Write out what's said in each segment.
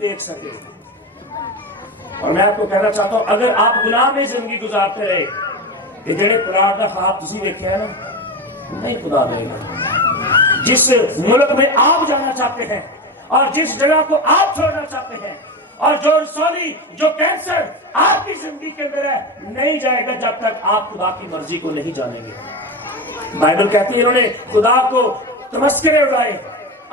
دیکھ سکے. اور میں آپ کو کہنا چاہتا ہوں اگر آپ گناہ میں زندگی گزارتے رہے کہ جڑے پلاٹ کا خواب تسی دیکھا ہے نا نہیں خدا دے گا. جس ملک میں آپ جانا چاہتے ہیں اور جس جگہ کو آپ چھوڑنا چاہتے ہیں اور جو رسولی جو کینسر آپ کی زندگی کے اندر ہے نہیں جائے گا جب تک آپ خدا کی مرضی کو نہیں جانیں گے. بائبل کہتی ہے انہوں نے خدا کو تمسکرے اڑائے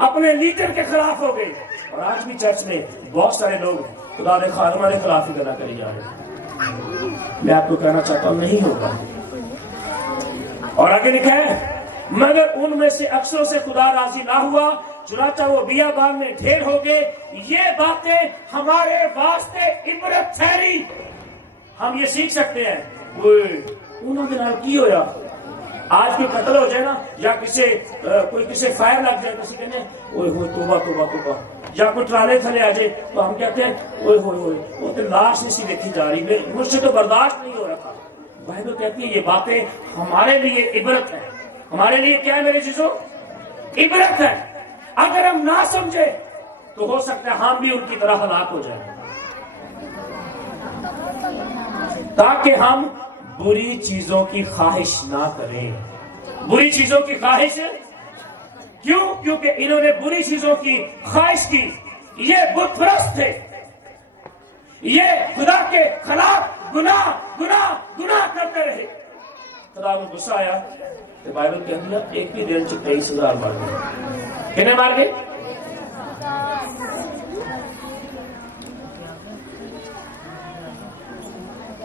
اپنے لیڈر کے خلاف ہو گئے. اور آج بھی چرچ میں بہت سارے لوگ خدا نے خادمہ کے خلاف ہی گلا کری جا رہے ہیں. میں آپ کو کہنا چاہتا ہوں نہیں ہوگا. اور آگے لکھا ہے مگر ان میں سے اکثروں سے خدا راضی نہ ہوا چنانچہ وہ بیابان میں ڈھیر ہو گئے. یہ باتیں ہمارے واسطے عبرت ٹھہری. ہم یہ سیکھ سکتے ہیں انہوں کے نام کی ہویا. آج کوئی قتل ہو جائے نا یا کوئی کسی فائر لگ جائے کسی کہنے اوئے ہوئے توبہ توبہ توبہ, یا کوئی ٹرالے تھلے آ جائے تو ہم کہتے ہیں اوئے ہوئے ہوئے وہ تو لاش نہیں سی دیکھی جا رہی, مجھ سے تو برداشت نہیں ہو رہا. بائبل کہتی ہے یہ باتیں ہمارے لیے عبرت ہے. ہمارے لیے کیا ہے میرے چیزوں؟ عبرت ہے. اگر ہم نہ سمجھے تو ہو سکتا ہے ہم بھی ان کی طرح ہلاک ہو جائیں, تاکہ ہم بری چیزوں کی خواہش نہ کریں. بری چیزوں کی خواہش کیوں؟ کیونکہ انہوں نے بری چیزوں کی خواہش کی. یہ بت پرست تھے, یہ خدا کے خلاف گناہ گناہ گناہ کرتے رہے. خدا کو غصہ آیا کہ بائبل کہتی ہے ایک ہی دن 23,000 مار گئے. کتنے مار گئے؟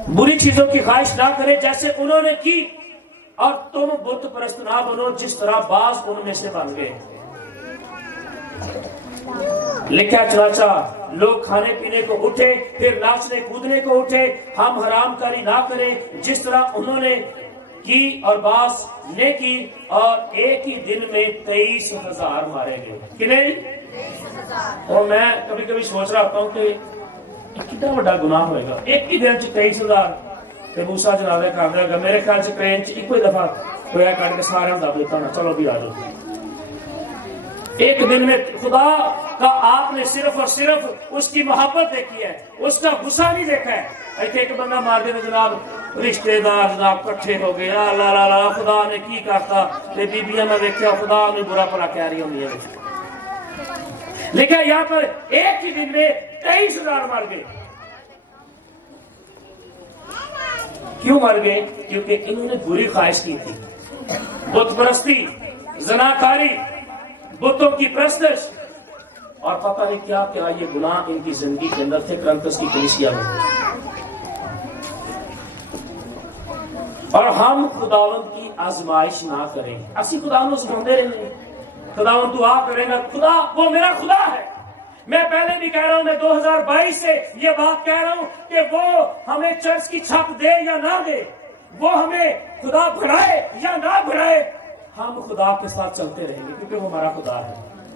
بری چیزوں کی خواہش نہ کرے جیسے انہوں نے کی, اور تم بت پرست نہ بنو جس طرح بعض ان میں سے بن گئے. لکھا چنانچہ لوگ کھانے پینے کو اٹھے پھر ناچنے کودنے کو اٹھے. ہم حرام کاری نہ کریں جس طرح انہوں نے کی اور بعض نے کی, اور ایک ہی دن میں 23,000 مارے گئے. کتنے؟ اور میں کبھی کبھی سوچ رہا ہوتا ہوں کہ کتنا بڑا گناہ ہوئے گا. ایک ہی دن 23,000 موسیٰ جنازہ کر دے گا. میرے خیال سے ٹرین چ ایک ہی دفعہ ہویا کر کے سارے ہم دب دیتا نا چلو بھی آ جاؤ. ایک دن میں خدا کا آپ نے صرف اور صرف اس کی محبت دیکھی ہے, اس کا غصہ نہیں دیکھا ہے. ایتھے ایک بندہ مار دے جناب رشتے دار جناب کٹھے ہو گئے لا لا لا خدا نے کی کرتا تے بیبیاں میں دیکھا خدا نے برا بھلا کہہ رہی ہوں. لیکن یہاں پر ایک ہی دن میں 23,000 مر گئے. کیوں مر گئے؟ کیونکہ انہوں نے بری خواہش کی تھی. بت پرستی, زناکاری, بتوں کی پرستش, اور پتہ نہیں کیا کیا یہ گناہ ان کی زندگی کے اندر تھے. کرنتس کی کلیسیا میں اور ہم خداوند کی آزمائش نہ کریں. اسی خداوند سے سمجھتے رہے خداوند تو آ کرے گا. خدا وہ میرا خدا ہے. میں پہلے بھی کہہ رہا ہوں, میں 2022 سے یہ بات کہہ رہا ہوں کہ وہ ہمیں چرچ کی چھت دے یا نہ دے, وہ ہمیں خدا بڑھائے یا نہ بڑھائے, ہم خدا کے ساتھ چلتے رہیں گے کیونکہ وہ ہمارا خدا ہے.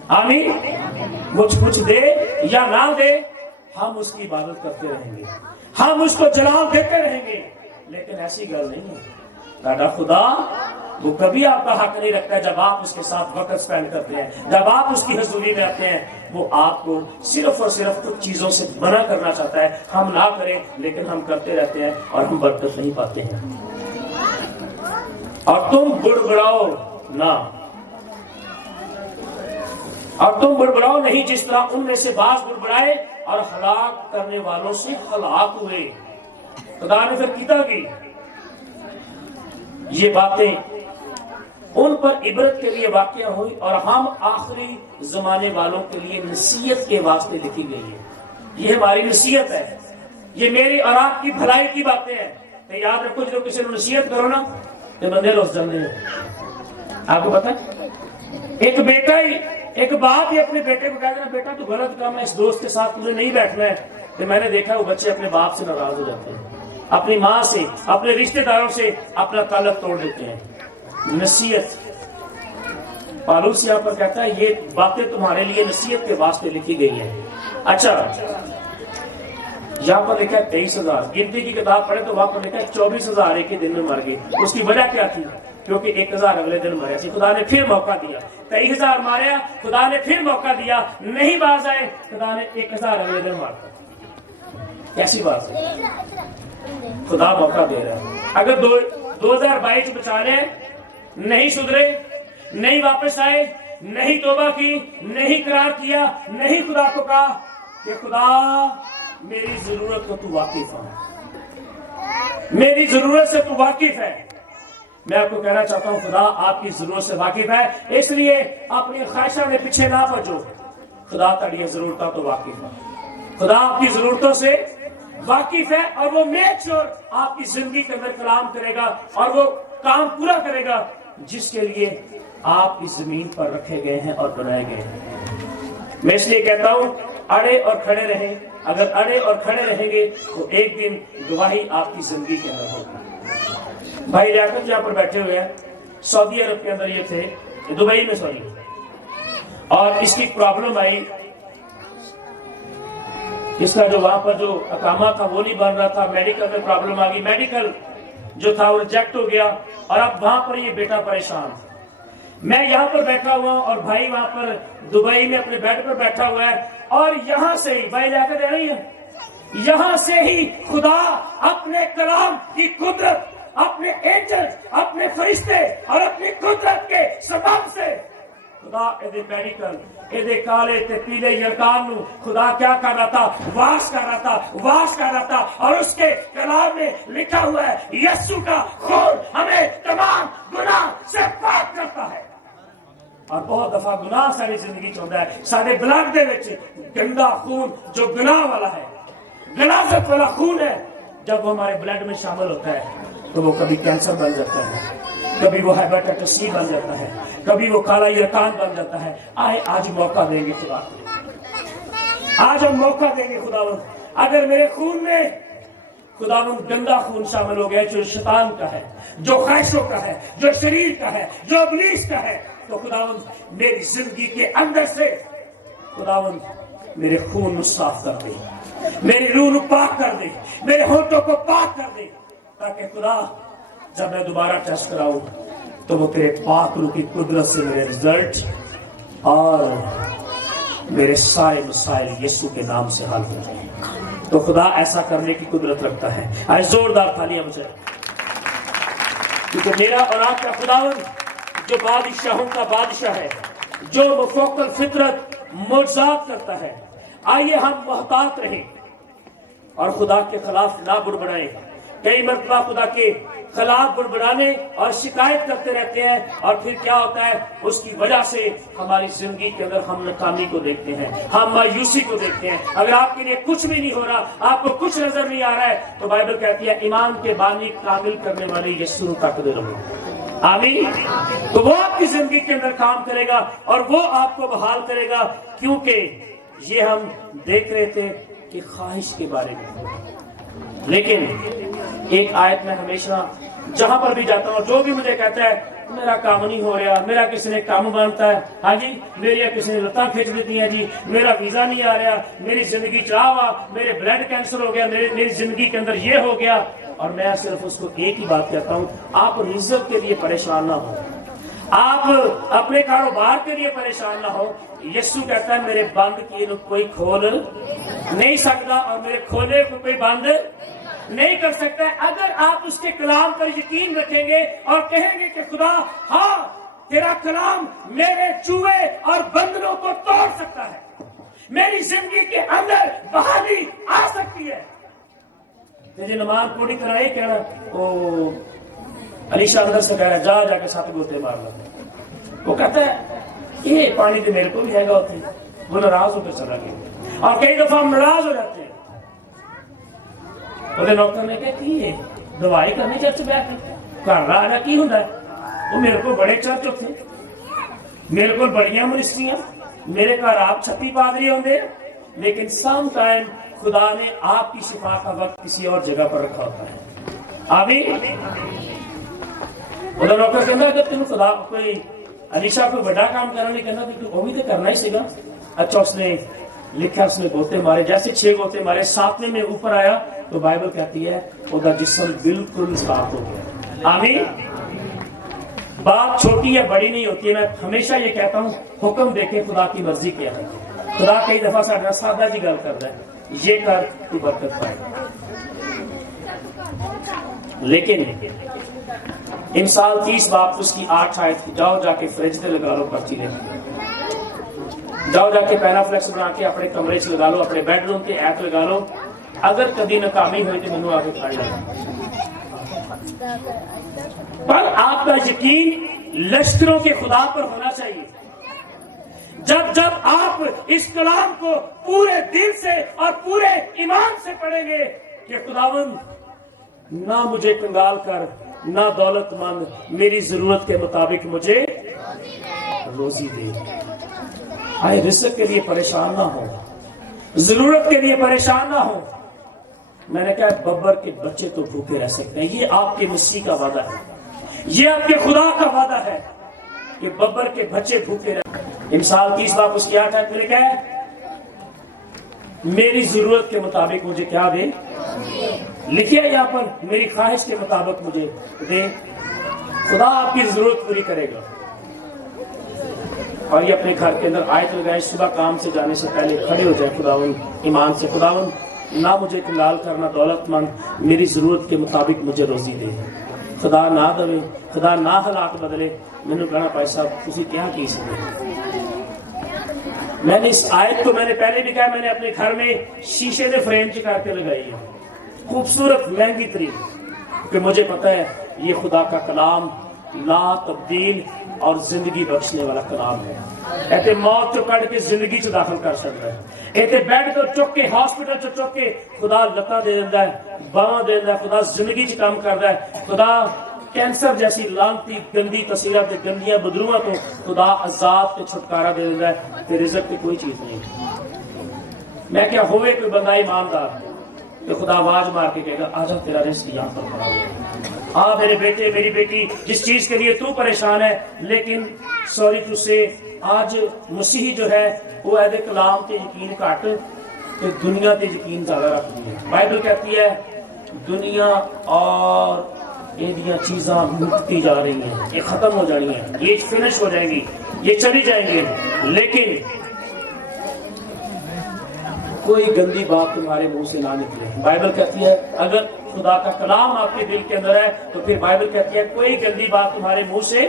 آمین. کچھ دے یا نہ دے ہم اس کی عبادت کرتے رہیں گے, ہم اس کو جلال دیتے رہیں گے. لیکن ایسی گل نہیں ہے. تہاڈا خدا وہ کبھی آپ کا حق نہیں رکھتا ہے جب آپ اس کے ساتھ وقت سپینڈ کرتے ہیں, جب آپ اس کی حضوری میں آتے ہیں. وہ آپ کو صرف اور صرف کچھ چیزوں سے منع کرنا چاہتا ہے. ہم نہ کریں لیکن ہم کرتے رہتے ہیں اور ہم برکت نہیں پاتے ہیں. اور تم بڑبڑاؤ نہ, اور تم بڑبڑاؤ نہیں جس طرح ان میں سے بعض بڑبڑائے اور ہلاک کرنے والوں سے ہلاک ہوئے. خدا نے پھر کیتا کی یہ باتیں ان پر عبرت کے لیے واقعہ ہوئی اور ہم آخری زمانے والوں کے لیے نصیحت کے واسطے لکھی گئی ہے. یہ ہماری نصیحت ہے, یہ میری اور آپ کی بھلائی کی باتیں ہیں. تو یاد رکھو جو کسی نے نصیحت کرو نا تو بندے روز جانے ہیں. آپ کو پتا ہے ایک بیٹا ہی ایک باپ ہی اپنے بیٹے کو کہہ دینا بیٹا تو غلط کام ہے, اس دوست کے ساتھ تجھے نہیں بیٹھنا ہے. تو میں نے دیکھا وہ بچے اپنے باپ سے ناراض ہو جاتے ہیں, اپنی ماں سے, اپنے رشتہ داروں سے اپنا تعلق توڑ دیتے ہیں. نصیحت پالوس یہاں پر کہتا ہے یہ باتیں تمہارے لیے نصیحت کے واسطے لکھی گئی ہیں. اچھا یہاں پر لکھا ہے 23,000. گنتی کی کتاب پڑھے تو وہاں پر لکھا ہے 24,000 ایک ہی دن میں مر گئے. اس کی وجہ کیا تھی؟ کیونکہ 1,000 اگلے دن مرے. خدا نے پھر موقع دیا. 23,000 मारे, खुदा ने फिर मौका दिया, नहीं बाज आए, खुदा ने 1,000 अगले दिन मारता। कैसी बात है, खुदा मौका दे रहा है। अगर 2022 बचाने नहीं सुधरे, नहीं वापस आए, नहीं तौबा की, नहीं करार किया, नहीं खुदा को कहा कि खुदा मेरी जरूरत को तू वाकिफ है, मेरी जरूरत से तू वाकिफ है, मैं आपको कहना चाहता हूं खुदा आपकी जरूरत से वाकिफ है, इसलिए अपनी ख्वाहिशों के पीछे ना भजो। खुदा तेरी जरूरतों तो वाकिफ है, खुदा आपकी जरूरतों से वाकिफ है, और वो मेक श्योर आपकी जिंदगी के अंदर कलाम करेगा और वो काम पूरा करेगा जिसके लिए आप इस जमीन पर रखे गए हैं और बनाए गए हैं। मैं इसलिए कहता हूं अड़े और खड़े रहें। अगर अड़े और खड़े रहेंगे तो एक दिन गवाही आपकी जिंदगी के अंदर होगी। भाई लियाकत यहाँ पर बैठे हुए हैं, सऊदी अरब के अंदर ये थे, दुबई में सॉरी, और इसकी प्रॉब्लम आई, इसका जो वहां पर जो अकामा था वो नहीं बन रहा था, मेडिकल में प्रॉब्लम आ गई, मेडिकल जो था वो रिजेक्ट हो गया, और अब वहां पर ये बेटा परेशान था। मैं यहाँ पर बैठा हुआ और भाई वहां पर दुबई में अपने बेड पर बैठा हुआ है, और यहां से ही भाई जाकर दे रही है, यहां से ही खुदा अपने कलाम की कुदरत, अपने एंजल, अपने फरिश्ते और अपनी कुदरत के सबब से खुदा एदे मेडिकल, एदे काले ते पीले यरकान नू खुदा क्या कर रहा था, वाश कर रहा था, वाश कर रहा था। और उसके कलाम में लिखा हुआ है यीशु का खून हमें तमाम गुनाह से पाक करता है। और बहुत दफा गुनाह सारी जिंदगी च होता है, सारे ब्लड दे विच गंदा खून जो गुनाह वाला है, गलाजत वाला खून है, जब वो हमारे ब्लड में शामिल होता है तो वो कभी कैंसर बन जाता है, कभी वो हेपेटाइटिस सी बन जाता है, कभी वो काला यरकान बन जाता है। आए आज मौका देंगे खुदा, आज हम मौका देंगे खुदावंद। अगर मेरे खून में खुदावंद गंदा खून शामिल हो गया जो शैतान का है, जो ख्वाहिशों का है, जो शरीर का है, जो इब्लीस का है, तो खुदावंद मेरी जिंदगी के अंदर से खुदावंद मेरे खून को साफ कर दे, मेरी रूह को पाक कर दे, मेरे होठों को पाक कर दे, ताकि खुदा जब मैं दोबारा टेस्ट कराऊं तो वो तेरे पाक रूह की कुदरत से मेरे रिजल्ट और मेरे सारे मसाइल यीशु के नाम से हल हो जाए। तो खुदा ऐसा करने की कुदरत रखता है। आज जोरदार तालियां मुझे, क्योंकि मेरा और आपका खुदावंद जो बादशाहों का बादशाह है, जो मुफक्किर फितरत मौजूद करता है, आइए हम मोहतात रहें और खुदा के खिलाफ ना बुड़बड़ाएं। कई मरतबा खुदा के खिलाफ बुड़बड़ाने और शिकायत करते रहते हैं, और फिर क्या होता है, उसकी वजह से हमारी जिंदगी के अंदर हम नाकामी को देखते हैं, हम मायूसी को देखते हैं। अगर आपके लिए कुछ भी नहीं हो रहा, आपको कुछ नजर नहीं आ रहा है, तो बाइबल कहती है ईमान के बानी कामिल करने वाले यीशु तक दे रहो। आमीन। तो वो आपकी जिंदगी के अंदर काम करेगा और वो आपको बहाल करेगा, क्योंकि ये हम देख रहे थे कि ख्वाहिश के बारे में। लेकिन एक आयत में हमेशा जहां पर भी जाता हूं, जो भी मुझे कहता है मेरा काम नहीं हो रहा, मेरा किसी ने काम बनता है, हाँ जी, मेरी किसी ने लत्ता खींच देती है जी, मेरा वीजा नहीं आ रहा, मेरी जिंदगी चला हुआ, मेरे ब्लड कैंसर हो गया, मेरी जिंदगी के अंदर ये हो गया। और मैं सिर्फ उसको एक ही बात कहता हूं, आप रिजल्ट के लिए परेशान ना हो, आप अपने कारोबार के लिए परेशान ना हो। यीशु कहता है मेरे बंद किए कोई खोल नहीं सकता और मेरे खोले को कोई बंद नहीं कर सकता है। अगर आप उसके कलाम पर यकीन रखेंगे और कहेंगे कि खुदा हाँ तेरा कलाम मेरे चूहे और बंधनों को तोड़ सकता है, मेरी जिंदगी के अंदर बहाली आ सकती है। तेरी नमाज पूरी तरह ही कहना, ओ अलीशा अंदर से कह रहा है जा जाके 7 गोते मार लो। वो कहता है ये पानी तो मेरे को भी हैगा होती, वो नाराज होकर चला गया। और कई दफा हम नाराज हो जाते हैं। नौकर ने कहा की दवाई करनी चर्च बैठ घर रहा की होंगे, वो मेरे को बड़े चर्च होते, मेरे को बड़िया मिनिस्ट्रियां, मेरे घर आप 36 पादरी होंगे, लेकिन सम टाइम खुदा ने आपकी शिफा का वक्त किसी और जगह पर रखा होता है। आमीन। नौकर कहता अगर तेन खुदा कोई अलीशा कोई बड़ा काम करना नहीं कहना तो वो भी तो करना ही सीगा। अच्छा उसने लिखा, उसने गोते मारे, जैसे 6 गोते मारे, 7वें में ऊपर आया तो बाइबल कहती है उसका जिस्म बिल्कुल साफ हो गया। आमीन। बात छोटी या बड़ी नहीं होती है। मैं हमेशा ये कहता हूँ, हुक्म देके खुदा की मर्जी क्या है। खुदा कई दफा साढ़े सादा जी गल करता है, ये कर तू बरकत पाए। लेकिन इमसाल 30 बाप उसकी 8 आयत, जाओ जाके फ्रिज पे लगा लो पर्ची लेके, जाओ जाके पैराफ्लेक्स बना के अपने कमरे च लगा लो, अपने बेडरूम के ऐप लगा लो। अगर कभी नाकामी हुई तो मैनू आके खा लेना। पर आपका यकीन लश्करों के खुदा पर होना चाहिए। जब जब आप इस कलाम को पूरे दिल से और पूरे ईमान से पढ़ेंगे कि खुदावंद ना मुझे कंगाल कर, ना दौलतमंद, मेरी जरूरत के मुताबिक मुझे रोजी दे। आए रिस्क के लिए परेशान ना हो, जरूरत के लिए परेशान ना हो। मैंने कहा बब्बर के बच्चे तो भूखे रह सकते हैं, ये आपके मसीह का वादा है, ये आपके खुदा का वादा है कि बब्बर के बच्चे भूखे रह। इमसाल 30 बाप उसकी 8 आयत में क्या है, मेरी जरूरत के मुताबिक मुझे क्या दे। लिखिए यहाँ पर, मेरी ख्वाहिश के मुताबिक मुझे दे। खुदा आपकी जरूरत पूरी करेगा। और ये अपने घर के अंदर आयत लगाए, सुबह काम से जाने से पहले खड़े हो जाए खुदावंद ईमान से, खुदावंद ना मुझे कंगाल करना दौलतमंद, मेरी जरूरत के मुताबिक मुझे रोजी दे। खुदा ना दे, खुदा ना हालात बदले, मैंने कहना भाई साहब तुसी क्या की सकते। मैंने इस आयत को मैंने पहले भी कहा, मैंने अपने घर में शीशे के फ्रेम च करके लगाई है, खूबसूरत महंगी तरीन, कि मुझे पता है ये खुदा का कलाम ला तब्दील और जिंदगी बख्शने वाला कलाम है। ऐसे मौत चो कड़ के जिंदगी च दाखिल कर सकता है। ऐसे बेड तो चुक के हॉस्पिटल चो चुक के खुदा लत्ता दे देता है, बांह दे देता है, खुदा जिंदगी च काम करता है। खुदा कैंसर जैसी लानती गंदी तसीरत गंदियां बदरुआ तो खुदा आजाद के छुटकारा दे देता है। फिर रिज़्क़ की कोई चीज नहीं। मैं क्या होवे कोई बंदा ईमानदार तो खुदा आवाज मार के कहेगा आजा तेरा रिज़्क़ यहाँ पर पड़ा हुआ है। हाँ मेरे बेटे मेरी बेटी, जिस चीज के लिए तू परेशान है, लेकिन सॉरी टू से आज मसीही जो है वो ऐसे कलाम के यकीन घट तो दुनिया के यकीन ज्यादा रखती है। बाइबल कहती है दुनिया और ये चीजा मिटती जा रही हैं, ये खत्म हो जानी है, ये फिनिश हो जाएंगी, ये चली जाएंगी, लेकिन कोई गंदी बात तुम्हारे मुंह से ना निकले। बाइबल कहती है अगर खुदा का कलाम आपके दिल के अंदर है तो फिर बाइबल कहती है कोई गंदी बात तुम्हारे मुंह से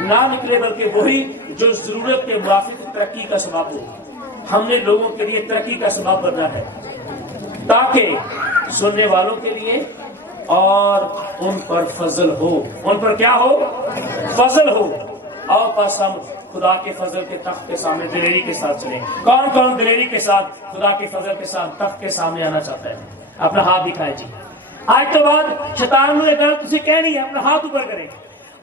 ना निकले, बल्कि वही जो जरूरत के मुताबिक तरक्की का सबब हो। हमने लोगों के लिए तरक्की का सबब बनना है ताकि सुनने वालों के लिए और उन पर फजल हो। उन पर क्या हो? फजल हो। आओ पास हम खुदा के फजल के तख्त के सामने दिलेरी के साथ चलें। कौन कौन दिलेरी के साथ खुदा के फजल के साथ तख्त के सामने आना चाहता है? अपना हाथ दिखाए जी। आज तो बाद शैतान ने गल तुझे कहनी है, अपना हाथ ऊपर करें।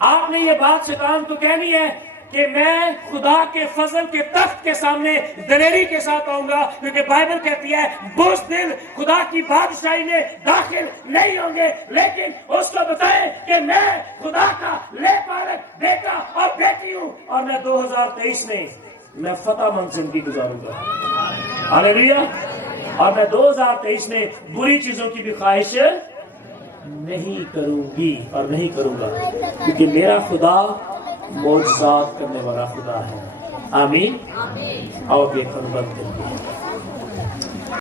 आपने ये बात शैतान को कहनी है कि मैं खुदा के फजल के तख्त के सामने दिलेरी के साथ आऊंगा, क्योंकि बाइबल कहती है बुज़दिल खुदा की बादशाही में दाखिल नहीं होंगे। लेकिन उसको बताएं कि मैं खुदा का लेपालक बेटा और बेटी हूं और मैं 2023 में मैं फतहमंद जिंदगी गुजारूंगा। हालेलुया। और मैं 2023 में बुरी चीजों की भी ख्वाहिश नहीं करूंगी और नहीं करूंगा, क्योंकि मेरा खुदा मौजज़ात करने वाला खुदा है। आमीन। और ये बंद करिए।